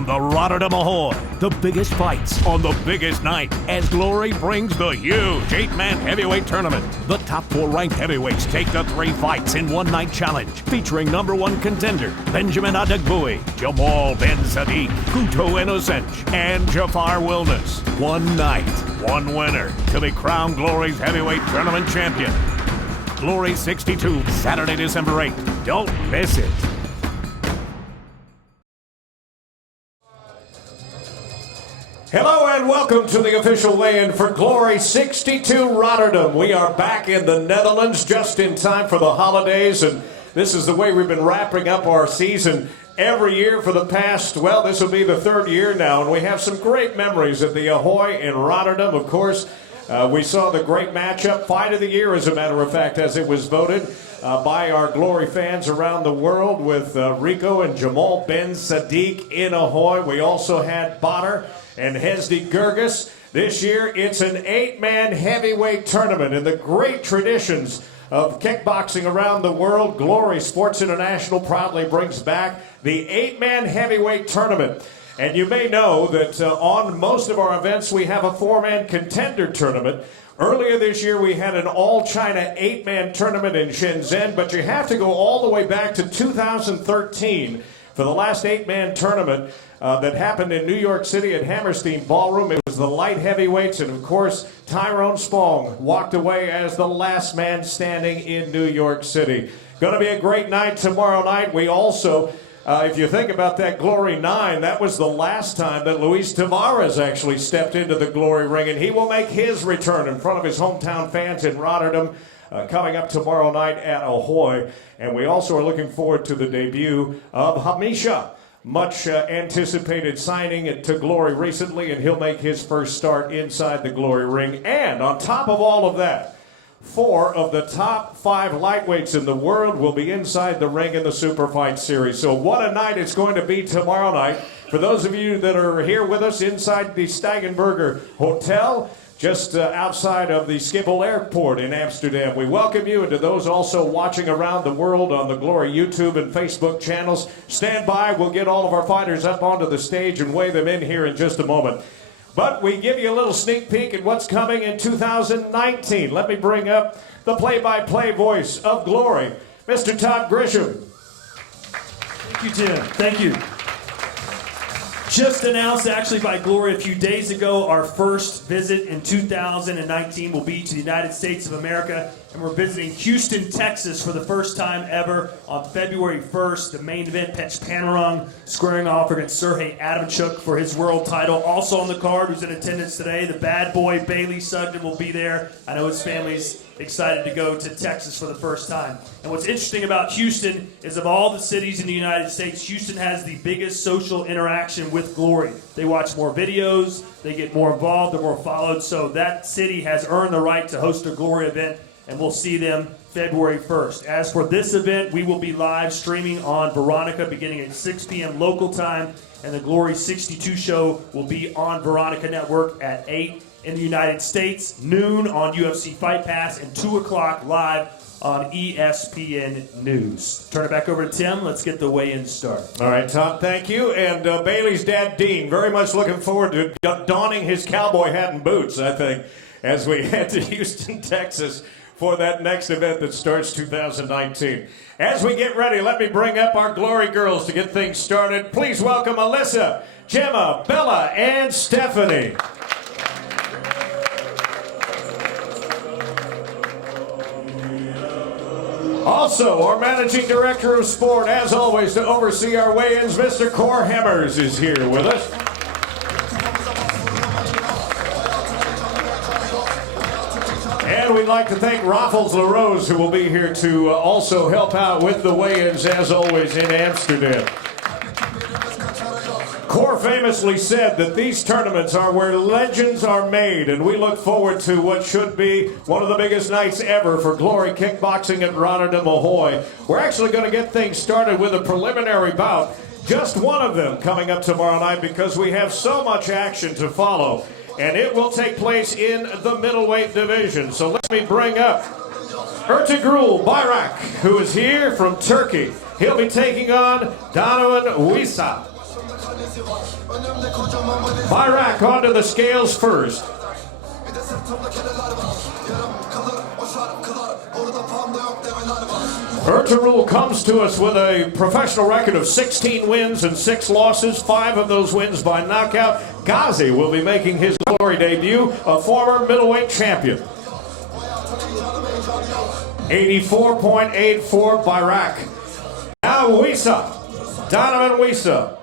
from the Rotterdam Ahoy. The biggest fights on the biggest night as Glory brings the huge 8-man heavyweight tournament. The top 4 ranked heavyweights take the 3 fights in one night challenge featuring #1 contender Benjamin Adegbuyi, Jamal Ben Sadiq, Guto Innocent, and Jafar Wilness. One night, one winner to be crowned Glory's heavyweight tournament champion. Glory 62, Saturday, December 8th. Don't miss it. Hello and welcome to the official weigh-in for Glory 62 Rotterdam. We are back in the Netherlands just in time for the holidays, and this is the way we've been wrapping up our season every year for the past, well, this will be the 3rd year now, and we have some great memories at the Ahoy in Rotterdam. Of course, we saw the great matchup, Fight of the Year, as a matter of fact, as it was voted by our Glory fans around the world, with Rico and Jamal Ben Sadiq in Ahoy. We also had Badr and Hesdy Gerges. This year, it's an 8-man heavyweight tournament in the great traditions of kickboxing around the world. Glory Sports International proudly brings back the 8-man heavyweight tournament. And you may know that on most of our events, we have a 4-man contender tournament. Earlier this year, we had an all-China 8-man tournament in Shenzhen, but you have to go all the way back to 2013 for the last 8-man tournament that happened in New York City at Hammerstein Ballroom. It was the light heavyweights, and of course, Tyrone Spong walked away as the last man standing in New York City. Going to be a great night tomorrow night. We also, if you think about that Glory 9, that was the last time that Luis Tavares actually stepped into the Glory ring, and he will make his return in front of his hometown fans in Rotterdam coming up tomorrow night at Ahoy. And we also are looking forward to the debut of Hamisha. Much anticipated signing to Glory recently, and he'll make his first start inside the Glory ring. And on top of all of that, 4 of the top 5 lightweights in the world will be inside the ring in the SuperFight series. So what a night it's going to be tomorrow night. For those of you that are here with us inside the Steigenberger Hotel, just outside of the Schiphol Airport in Amsterdam, we welcome you, and to those also watching around the world on the Glory YouTube and Facebook channels, stand by. We'll get all of our fighters up onto the stage and weigh them in here in just a moment. But we give you a little sneak peek at what's coming in 2019. Let me bring up the play-by-play voice of Glory, Mr. Todd Grisham. Thank you, Tim. Thank you. Just announced actually by Glory a few days ago, our first visit in 2019 will be to the United States of America, and we're visiting Houston, Texas for the first time ever on February 1st. The main event, Pech Panerung squaring off against Sergey Adamchuk for his world title. Also on the card, who's in attendance today, the bad boy Bailey Sugden will be there. I know his family's excited to go to Texas for the first time. And what's interesting about Houston is, of all the cities in the United States, Houston has the biggest social interaction with Glory. They watch more videos, they get more involved, they're more followed, so that city has earned the right to host a Glory event, and we'll see them February 1st. As for this event, we will be live streaming on Veronica beginning at 6 p.m. local time, and the Glory 62 show will be on Veronica Network at 8 in the United States, noon on UFC Fight Pass, and 2 o'clock live on ESPNews. Turn it back over to Tim. Let's get the weigh-in started. All right, Tom, thank you. And Bailey's dad, Dean, very much looking forward to donning his cowboy hat and boots, I think, as we head to Houston, Texas for that next event that starts 2019. As we get ready, let me bring up our Glory girls to get things started. Please welcome Alyssa, Gemma, Bella, and Stephanie. Also, our Managing Director of Sport, as always, to oversee our weigh-ins, Mr. Cor Hemmers is here with us. And we'd like to thank Raffles LaRose, who will be here to also help out with the weigh-ins, as always, in Amsterdam. Cor famously said that these tournaments are where legends are made, and we look forward to what should be one of the biggest nights ever for Glory Kickboxing at Rotterdam Ahoy. We're actually going to get things started with a preliminary bout, just one of them coming up tomorrow night, because we have so much action to follow, and it will take place in the middleweight division. So let me bring up Ertugrul Bayrak, who is here from Turkey. He'll be taking on Donovan Wisa. Bayrak onto the scales first. Ertuğrul comes to us with a professional record of 16 wins and 6 losses, 5 of those wins by knockout. Ghazi will be making his glory debut, a former middleweight champion. 84.84 Bayrak. Now Wissa, Donovan Wissa.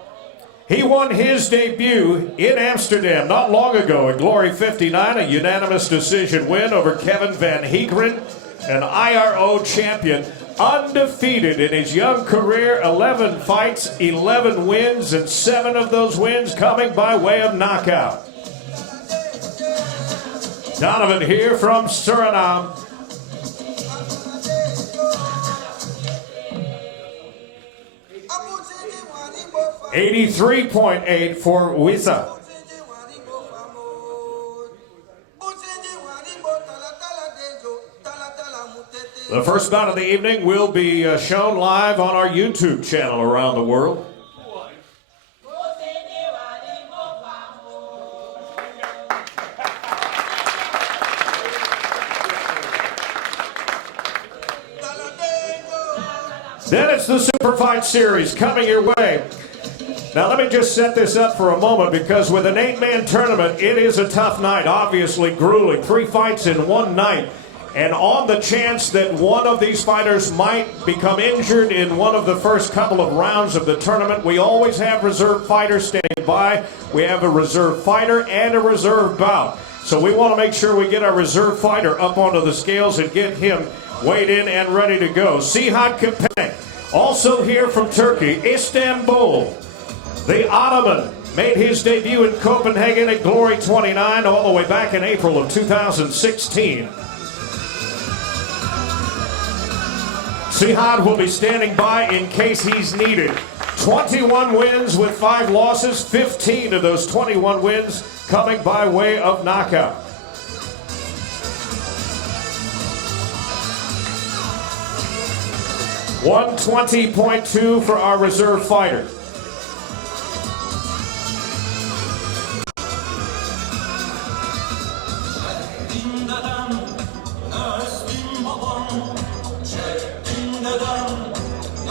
He won his debut in Amsterdam not long ago at Glory 59, a unanimous decision win over Kevin Van Heegren, an IRO champion, undefeated in his young career, 11 fights, 11 wins, and 7 of those wins coming by way of knockout. Donovan here from Suriname. $83.8 for Wissa. The first bout of the evening will be shown live on our YouTube channel around the world. Then it's the SuperFight Series coming your way. Now let me just set this up for a moment, because with an 8-man tournament, it is a tough night, obviously grueling. 3 fights in one night. And on the chance that one of these fighters might become injured in one of the first couple of rounds of the tournament, we always have reserve fighters standing by. We have a reserve fighter and a reserve bout. So we want to make sure we get our reserve fighter up onto the scales and get him weighed in and ready to go. Cihat Köpek, also here from Turkey, Istanbul. The Ottoman made his debut in Copenhagen at Glory 29 all the way back in April of 2016. Cihat will be standing by in case he's needed. 21 wins with 5 losses, 15 of those 21 wins coming by way of knockout. $120.2 for our reserve fighter.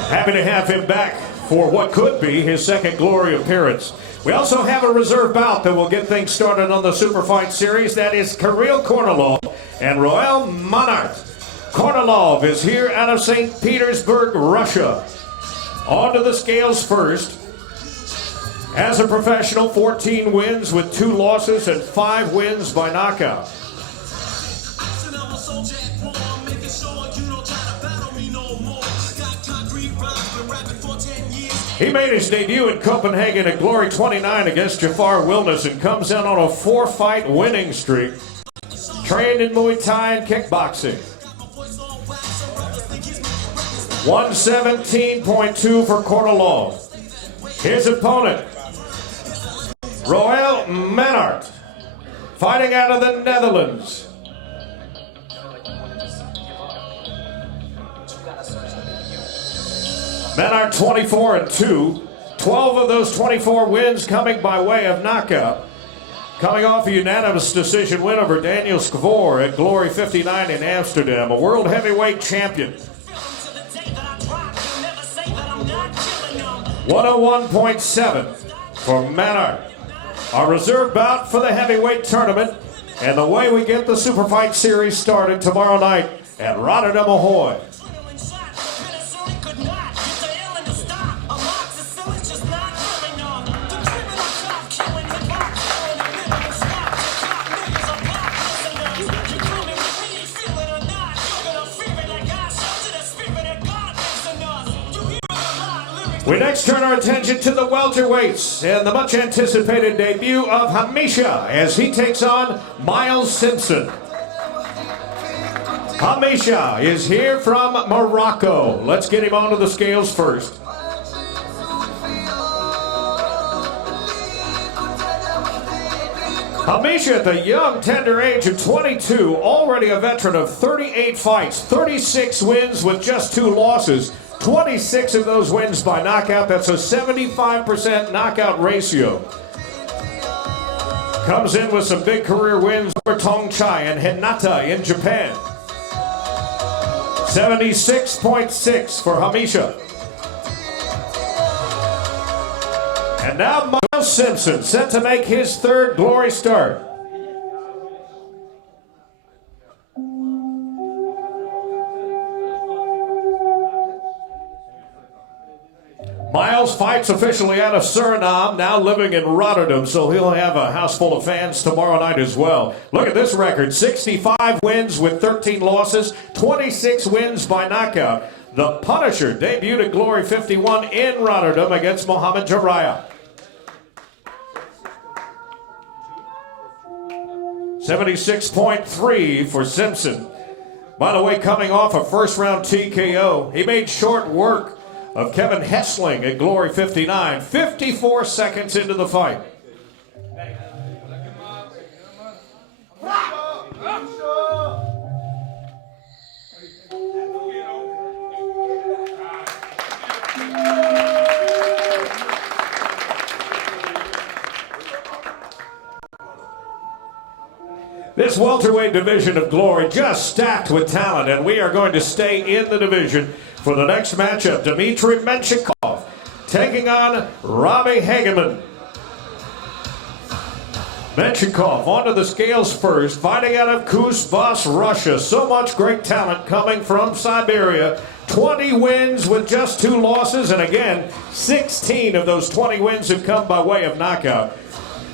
Happy to have him back for what could be his second Glory appearance. We also have a reserve bout that will get things started on the SuperFight Series. That is Kirill Kornilov and Roel Manart. Kornilov is here out of St. Petersburg, Russia. Onto the scales first. As a professional, 14 wins with 2 losses and 5 wins by knockout. He made his debut in Copenhagen at Glory 29 against Jafar Wilnis and comes in on a 4-fight winning streak. Trained in Muay Thai and kickboxing. 117.2 for Kornilov. His opponent, Roel Manart, fighting out of the Netherlands. Manart 24-2. 12 of those 24 wins coming by way of knockout. Coming off a unanimous decision win over Daniel Skvor at Glory 59 in Amsterdam, a world heavyweight champion. 101.7 for Manart. Our reserve bout for the heavyweight tournament, and the way we get the SuperFight Series started tomorrow night at Rotterdam Ahoy. We next turn our attention to the welterweights and the much anticipated debut of Hamisha as he takes on Miles Simpson. Hamisha is here from Morocco. Let's get him onto the scales first. Hamisha at the young, tender age of 22, already a veteran of 38 fights, 36 wins with just 2 losses. 26 of those wins by knockout. That's a 75% knockout ratio. Comes in with some big career wins over Tongchai and Hinata in Japan. 76.6 for Hamisha. And now Miles Simpson, set to make his third Glory start. Miles fights officially out of Suriname, now living in Rotterdam, so he'll have a house full of fans tomorrow night as well. Look at this record, 65 wins with 13 losses, 26 wins by knockout. The Punisher debuted at Glory 51 in Rotterdam against Mohamed Jarrah. 76.3 for Simpson. By the way, coming off a first-round TKO, he made short work of Kevin Hessling at Glory 59, 54 seconds into the fight. This welterweight division of Glory just stacked with talent, and we are going to stay in the division for the next matchup. Dmitry Menshikov taking on Robbie Hageman. Menshikov onto the scales first, fighting out of Kuzbass, Russia. So much great talent coming from Siberia. 20 wins with just 2 losses, and again, 16 of those 20 wins have come by way of knockout.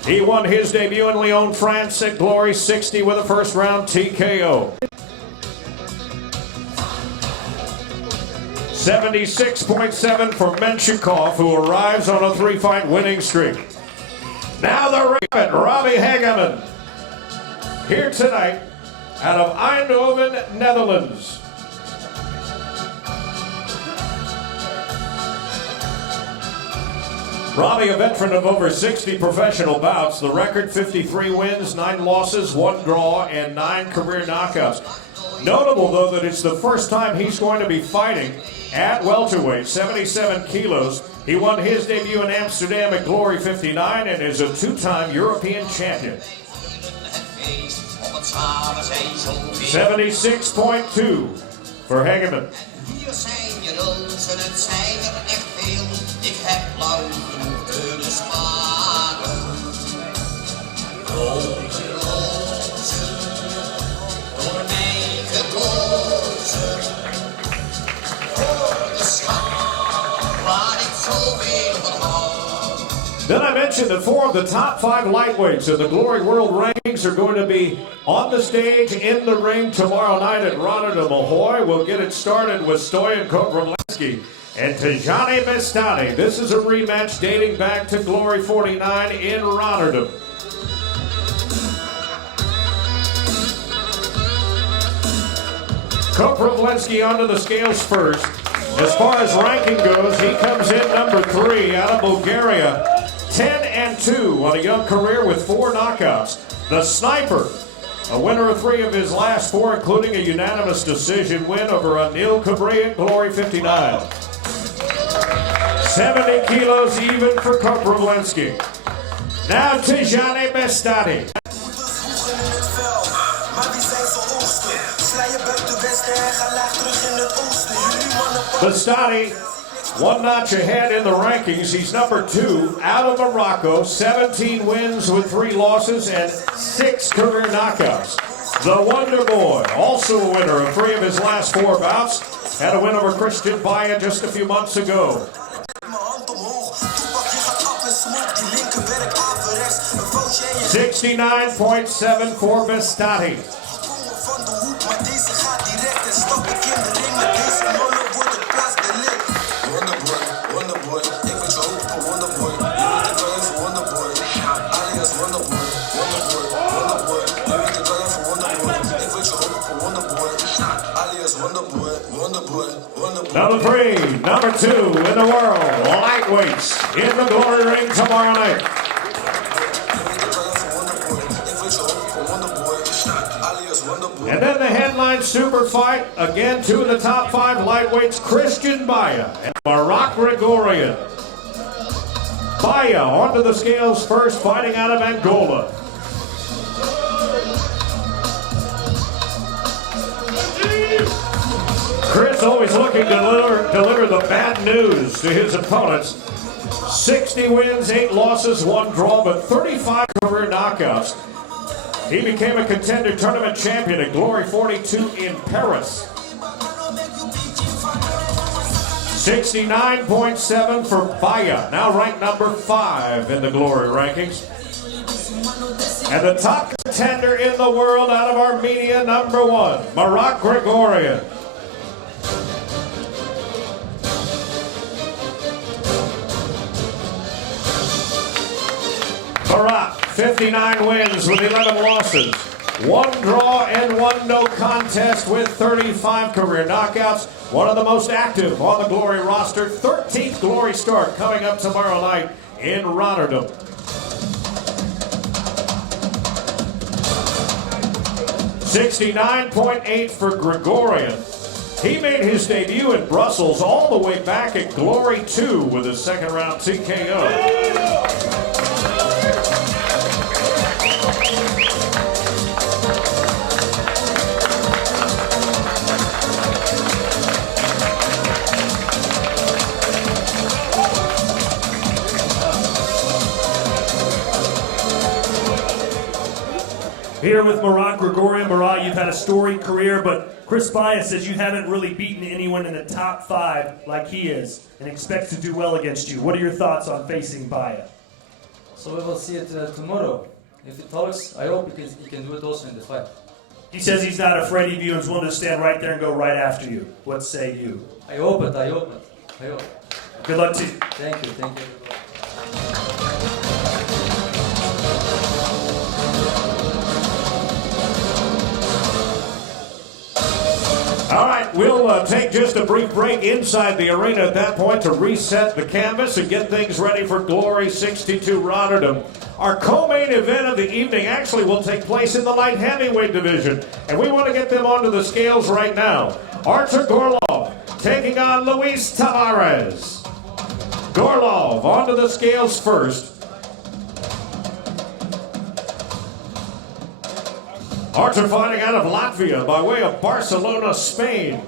He won his debut in Lyon, France at Glory 60 with a first-round TKO. 76.7 for Menshikov, who arrives on a 3-fight winning streak. Now the Raven, Robbie Hageman, here tonight out of Eindhoven, Netherlands. Robbie, a veteran of over 60 professional bouts. The record, 53 wins, 9 losses, 1 draw, and 9 career knockouts. Notable, though, that it's the first time he's going to be fighting at welterweight, 77 kilos. He won his debut in Amsterdam at Glory 59 and is a 2-time European champion. 76.2 for Hageman. Then I mentioned that 4 of the top 5 lightweights of the Glory World Rankings are going to be on the stage in the ring tomorrow night at Rotterdam Ahoy. We'll get it started with Stoyan Koprivlensky and Tijani Bestani. This is a rematch dating back to Glory 49 in Rotterdam. Koprivlensky onto the scales first. As far as ranking goes, he comes in number 3 out of Bulgaria. 10-2 on a young career with 4 knockouts. The Sniper, a winner of 3 of his last 4, including a unanimous decision win over Anil Kabri at Glory 59. 70 kilos even for Koprivlensky. Now Tijani Bestani. Bestani, 1 notch ahead in the rankings. He's number 2 out of Morocco, 17 wins with 3 losses and 6 career knockouts. The Wonder Boy, also a winner of 3 of his last 4 bouts, had a win over Christian Baya just a few months ago. 69.7 for Bestani. Number 3, number 2 in the world, lightweights in the Glory ring tomorrow night. And then the headline SuperFight, again, two of the top 5 lightweights, Christian Baya and Barack Gregorian. Baya onto the scales first, fighting out of Angola. Chris always looking to deliver the bad news to his opponents. 60 wins, 8 losses, 1 draw, but 35 career knockouts. He became a contender tournament champion at Glory 42 in Paris. 69.7 for Baya, now ranked number 5 in the Glory rankings. And the top contender in the world out of Armenia, number 1, Barack Gregorian. Barack, 59 wins with 11 losses, 1 draw and 1 no contest with 35 career knockouts. One of the most active on the Glory roster. 13th Glory start coming up tomorrow night in Rotterdam. $69.8 for Gregorian. He made his debut in Brussels all the way back at Glory 2 with a second round TKO. Here with Barack Gregorian. Barack, you've had a storied career, but Chris Baya says you haven't really beaten anyone in the top 5 like he is and expects to do well against you. What are your thoughts on facing Baya? So we will see it tomorrow. If he talks, I hope he can do it also in the fight. He says he's not afraid of you and is willing to stand right there and go right after you. What say you? I hope it, I hope it. I hope. Good luck to you. Thank you, thank you. All right, we'll take just a brief break inside the arena at that point to reset the canvas and get things ready for Glory 62 Rotterdam. Our co-main event of the evening actually will take place in the light heavyweight division, and we want to get them onto the scales right now. Artur Gorlov taking on Luis Tavares. Gorlov onto the scales first. Artur fighting out of Latvia by way of Barcelona, Spain.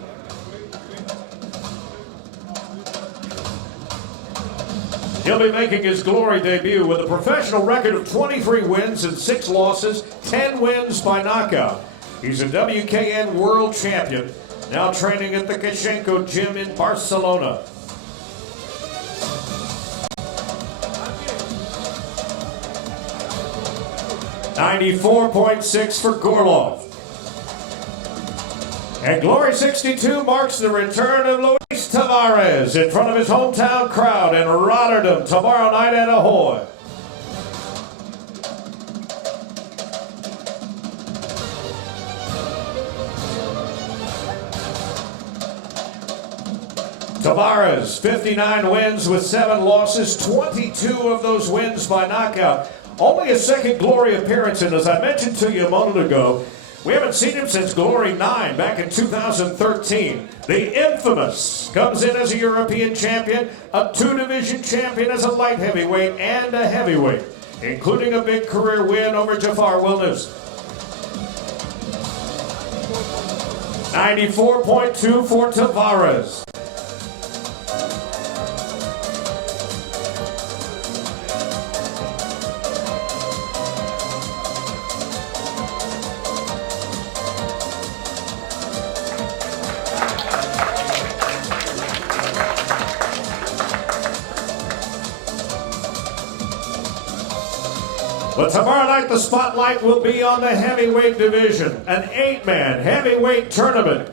He'll be making his Glory debut with a professional record of 23 wins and 6 losses, 10 wins by knockout. He's a WKN world champion, now training at the Kashenko gym in Barcelona. $94.6 for Gorlov. And Glory 62 marks the return of Luis Tavares in front of his hometown crowd in Rotterdam tomorrow night at Ahoy. Tavares, 59 wins with 7 losses, 22 of those wins by knockout. Only his second Glory appearance, and as I mentioned to you a moment ago, we haven't seen him since Glory 9 back in 2013. The infamous comes in as a European champion, a 2-division champion as a light heavyweight and a heavyweight, including a big career win over Jafar Wilnis. 94.2 for Tavares. But tomorrow night, the spotlight will be on the heavyweight division. An 8-man heavyweight tournament.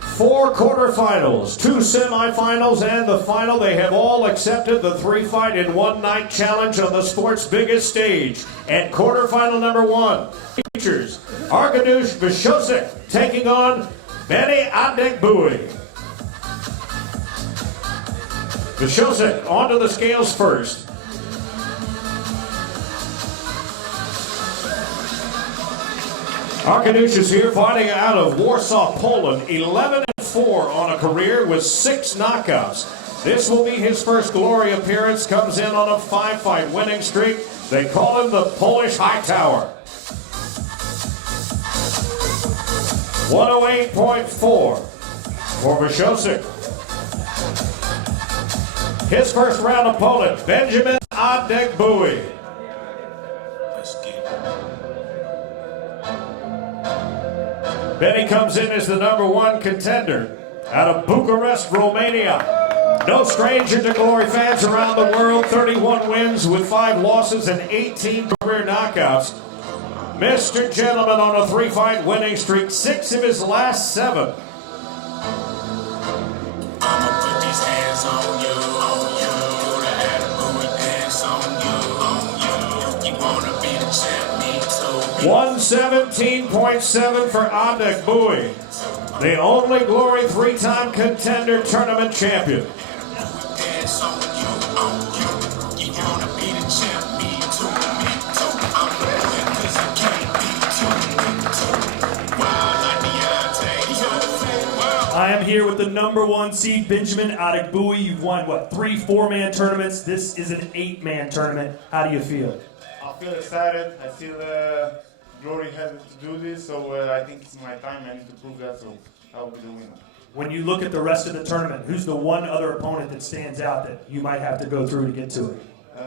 4 quarterfinals, 2 semifinals, and the final. They have all accepted the 3-fight in 1 night challenge on the sport's biggest stage. And quarterfinal number 1 features Arkadiusz Wyszosek taking on Benny Adekbui. Wyszosek onto the scales first. Arkadiusz is here fighting out of Warsaw, Poland. 11-4 on a career with 6 knockouts. This will be his first Glory appearance. Comes in on a 5-fight winning streak. They call him the Polish Hightower. 108.4 for Vyshosik. His first round opponent, Benjamin Adegbuyi. Benny comes in as the #1 contender out of Bucharest, Romania. No stranger to Glory fans around the world. 31 wins with 5 losses and 18 career knockouts. Mr. Gentleman on a 3-fight winning streak, 6 of his last 7. I'ma put these hands on you, put a Adegbuyi dance on you. You wanna be the champ, me too. 117.7 for Adegbuyi, the only Glory 3-time contender tournament champion. Dance on you. You wanna be the champ, me too. I'm the win 'cause I can't beat you. Wild like Deontay. I am here with the #1 seed, Benjamin Adegbuyi. You've won, what, 3 4-man tournaments? This is an 8-man tournament. How do you feel? I feel excited. I feel Glory has to do this, so I think it's my time. I need to prove that, so I will be the winner. When you look at the rest of the tournament, who's the one other opponent that stands out that you might have to go through to get to it?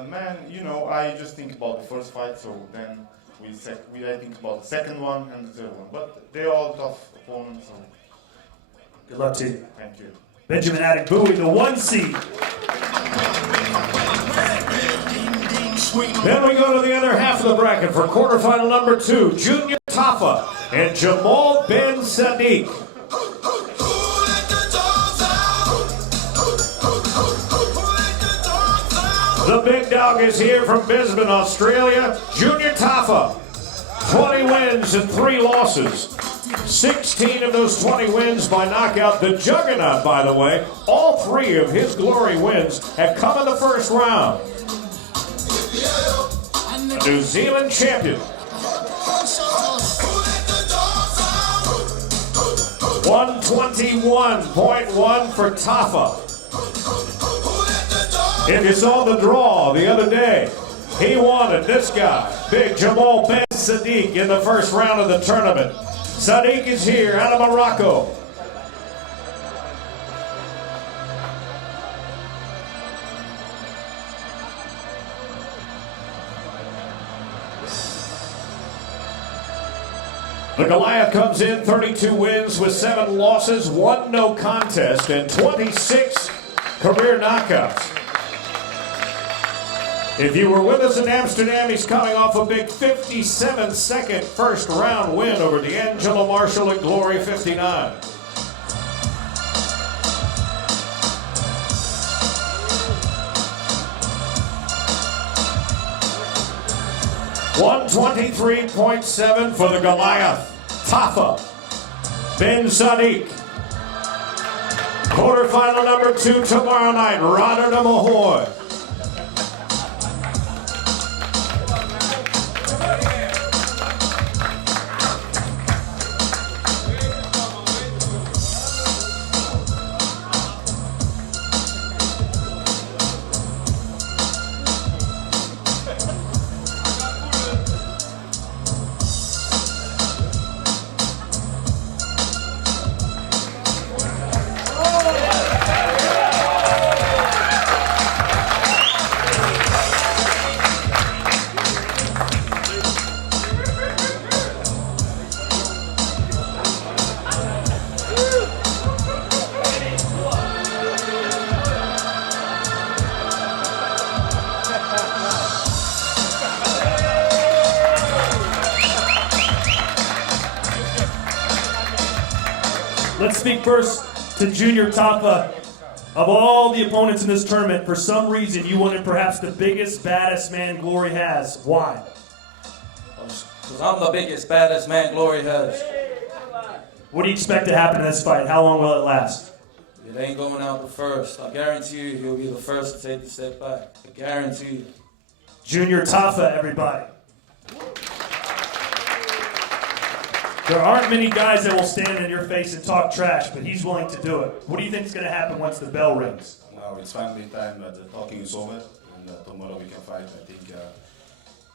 Man, you know, I just think about the first fight, so then I think about the second one and the third one. But they're all tough opponents, so Good luck to you. thank you. Benjamin Adegbuyi, the 1 seed. Then we go to the other half of the bracket for quarterfinal #2, Junior Tafa and Jamal Ben Sadiq. The big dog is here from Brisbane, Australia. Junior Tafa, 20 wins and 3 losses. 16 of those 20 wins by knockout. The juggernaut, by the way, all 3 of his Glory wins have come in the first round. A New Zealand champion. 121.1 for Tafa. If you saw the draw the other day, he wanted this guy, big Jamal Ben Sadiq, in the first round of the tournament. Sadiq is here out of Morocco. The Goliath comes in 32 wins with 7 losses, 1 no contest, and 26 career knockouts. If you were with us in Amsterdam, he's coming off a big 57-second first round win over D'Angelo Marshall at Glory 59. $123.7 for the Goliath. Tafa Ben Sadiq. Quarterfinal #2 tomorrow night, Rotterdam Ahoy. Let's speak first to Junior Tafa. Of all the opponents in this tournament, for some reason you wanted perhaps the biggest, baddest man Glory has. Why? Because I'm the biggest, baddest man Glory has. What do you expect to happen in this fight? How long will it last? It ain't going out the first. I guarantee you he'll be the first to take the step back. I guarantee you. Junior Tafa, everybody. There aren't many guys that will stand in your face and talk trash, but he's willing to do it. What do you think is going to happen once the bell rings? Now it's family time, the talking is over, and tomorrow we can fight. I think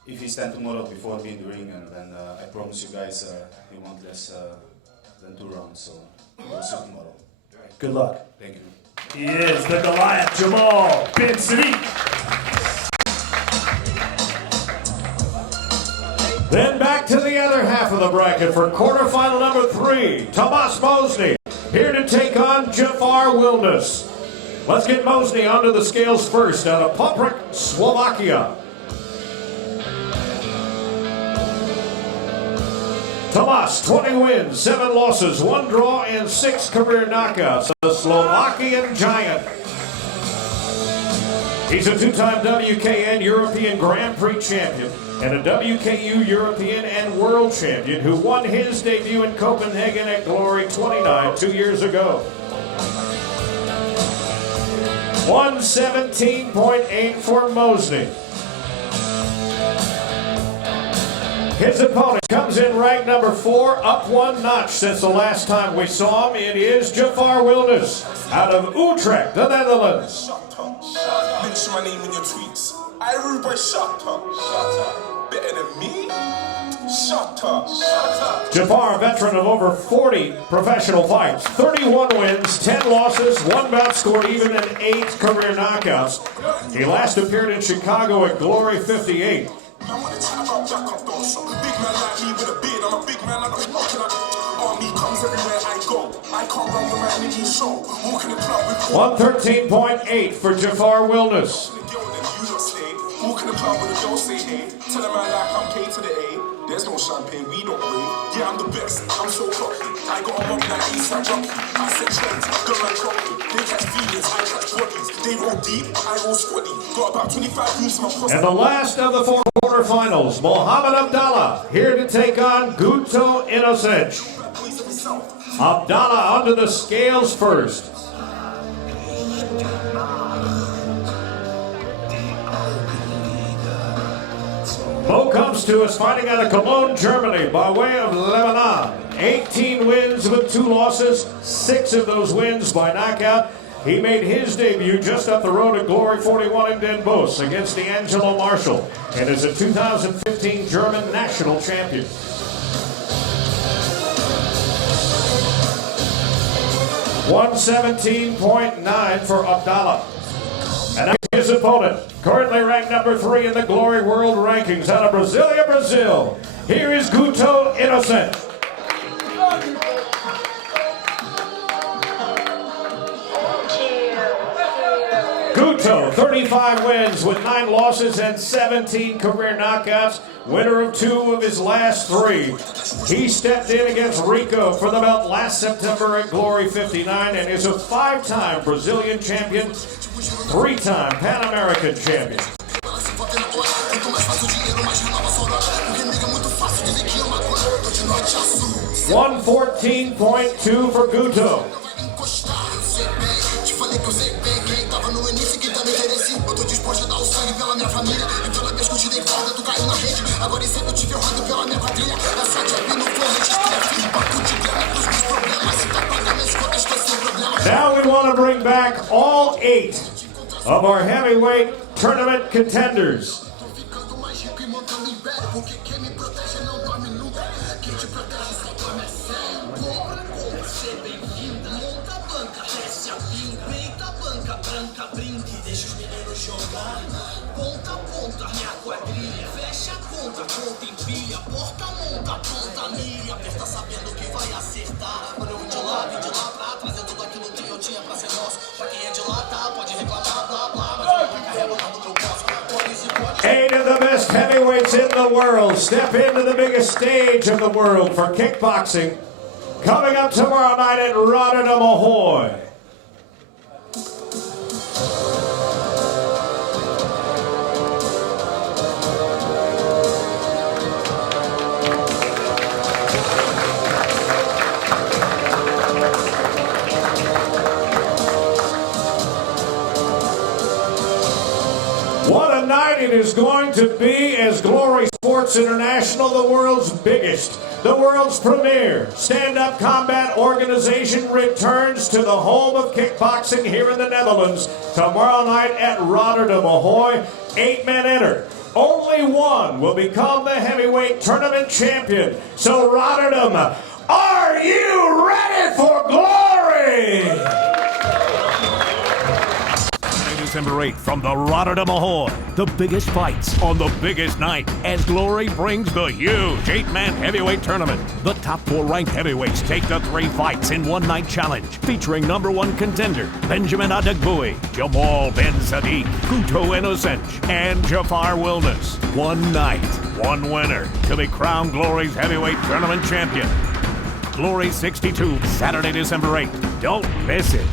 if he stand tomorrow before me in the ring, and then I promise you guys he won't less than 2 rounds, so we'll see tomorrow. Good luck. Thank you. He is the Goliath, Jamal bin Sadiq. Then back to the other half of the bracket for quarterfinal number 3. Tomas Mosny here to take on Jafar Wilness. Let's get Mosny onto the scales first out of Poprik, Slovakia. Tomas, 20 wins, 7 losses, 1 draw, and 6 career knockouts. The Slovakian giant. He's a 2-time WKN European Grand Prix champion and a WKU European and World champion who won his debut in Copenhagen at Glory 29 2 years ago. 117.8 for Mosny. His opponent comes in ranked number 4, up 1 notch since the last time we saw him. It is Jafar Wilness out of Utrecht, the Netherlands. Mention my name in your tweets. I rude boy, shut up. Better than me? Shut up. Jafar, a veteran of over 40 professional fights, 31 wins, 10 losses, 1 bout scored even, and 8 career knockouts. He last appeared in Chicago at Glory 58. I want to chat about back up though. So big man like me with a beard. I'm a big man, I don't walk in a army comes everywhere I go. I can't run with my mini show. Walk in the club with 113.8 for Jafar Wilness. the girl, then you lot stay. Walk in the club with a girl, say hey. Tell a man like I'm K to the A. There's no champagne, we don't rave. Yeah, I'm the best, I'm so cocky. I got a mob like Eastside Junkie. I set trends, girl like cocky. They catch feelings, I catch bodies. They roll deep, I roll squatty. Got about 25 rooms in my pocket. And the last of the 4 quarterfinals, Mohamed Abdallah, here to take on Guto Innocent. Abdallah onto the scales first. Mo comes to us fighting out of Cologne, Germany, by way of Lebanon. 18 wins with 2 losses, 6 of those wins by knockout. He made his debut just up the road at Glory 41 in Den Bosch against D'Angelo Marshall and is a 2015 German national champion. $117.9 for Abdallah. And his opponent, currently ranked number 3 in the Glory World Rankings out of Brasilia, Brazil. Here is Guto Innocent. Guto, 35 wins with 9 losses and 17 career knockouts, winner of 2 of his last 3. He stepped in against Rico for the belt last September at Glory 59 and is a 5-time Brazilian champion, 3-time Pan American champion. 114.2 for Guto. Now we want to bring back all 8 of our heavyweight tournament contenders. Eight of the best heavyweights in the world step into the biggest stage of the world for kickboxing. Coming up tomorrow night at Rotterdam Ahoy. What a night it is going to be as Glory Sports Sports International, the world's biggest, the world's premier stand-up combat organization, returns to the home of kickboxing here in the Netherlands tomorrow night at Rotterdam Ahoy. 8 men enter. Only one will become the heavyweight tournament champion. So Rotterdam, are you ready for glory? December 8th from the Rotterdam Ahoy. The biggest fights on the biggest night as Glory brings the huge 8-man heavyweight tournament. The top 4 ranked heavyweights take the 3 fights in one night challenge featuring #1 contender Benjamin Adegbuyi, Jamal Ben Sadiq, Guto Innocent, and Jafar Wilness. One night, one winner to be crowned Glory's heavyweight tournament champion. Glory 62, Saturday, December 8th. Don't miss it.